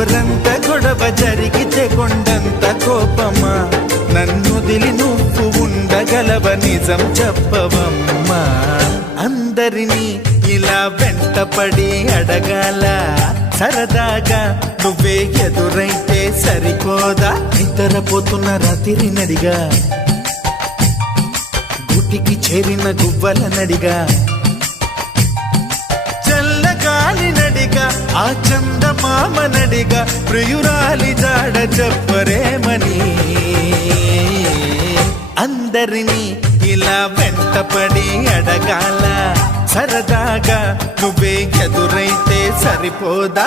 గోరంత గొడవ జరిగితే కొండంత కోపమా నన్నుదిలి నువ్వు ఉండగలవ నిజం చెప్పవమ్మా అందరినీ ఇలా వెంటపడి అడగాల సరదాగా నువ్వే ఎదురైతే సరిపోదా నిద్రపోతున్న రాత్రి నడిగా గుటికి చేరిన గువ్వల నడిగా చల్లగాలి నడిగా ఆ చందమామ నడిగా ప్రియురాలి జాడ చెప్పరేమని అందరినీ ఇలా వెంటపడి అడగాల సరదాగా నువ్వే ఎదురైతే సరిపోదా